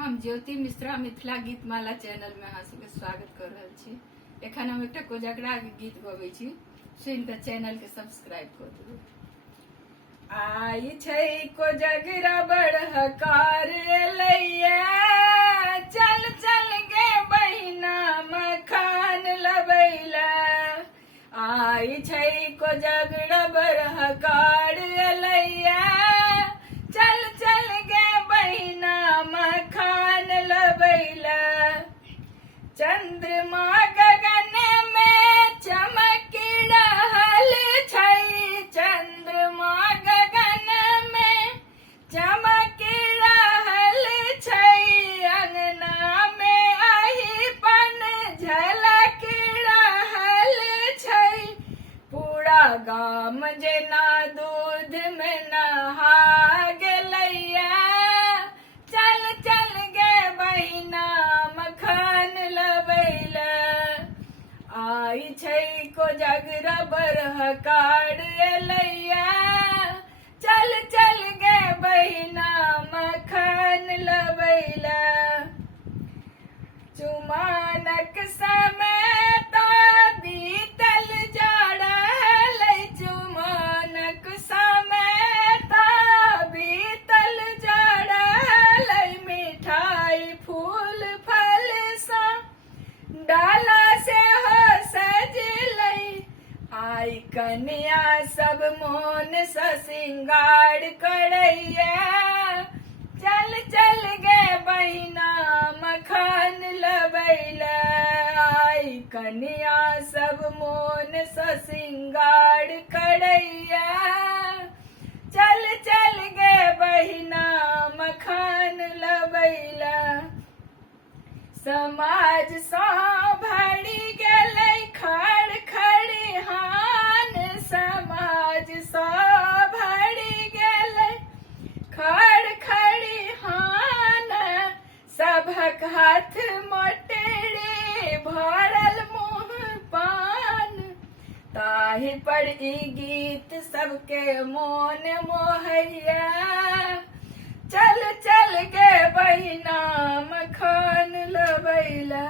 हम ज्योति मिश्रा मिथिला गीत माला चैनल में अहाँ सबके स्वागत कर रहल छी। एखन हम एकटा कोजगरा के गीत गबै छी, सुनि के चैनल के सब्सक्राइब कर देबै। आई छै कोजगरा बड़हकार लैया, चल चल गे बहिना मखान लबैला। आई छै कोजगरा बड़हकार लैया, चल चल गे बहिना मखान लबैला। चंद्रमा गगन में चमक रहल छै, चंद्रमा गगन में चमक रहल छै। अंगना में अहिपन झलक रहल छै, पूरा गाम जेना दूध में नहा गेलैया। चल चल गे बहिना मखान लबैला। आई छै कोजगरा बड़हकार लैया, चल चल गे बहिना मखान लबैला। चुमानक समय ता बीतल जा रहल, चुमानक समय ता बीतल जा रहल। मिठाई फूल फल सा डाला से हो सजलै, आई कन्या सब मोन सा श्रृंगार करैया। चल चल गे बहिना मखान लबैला। आई कन्या सब मोन सा श्रृंगार करैया। चल चल गे बहिना मखान लबैला। समाज सा भरी गेलै खड़ खड़िहान, समाज सा भरी गेलै खड़ खड़िहान। सभक हाथ मोटेरे भरल मुँह पान, ताहि पर ई गीत सबके मोन मोहैया। चल चल गे बहिना मखान लबैला।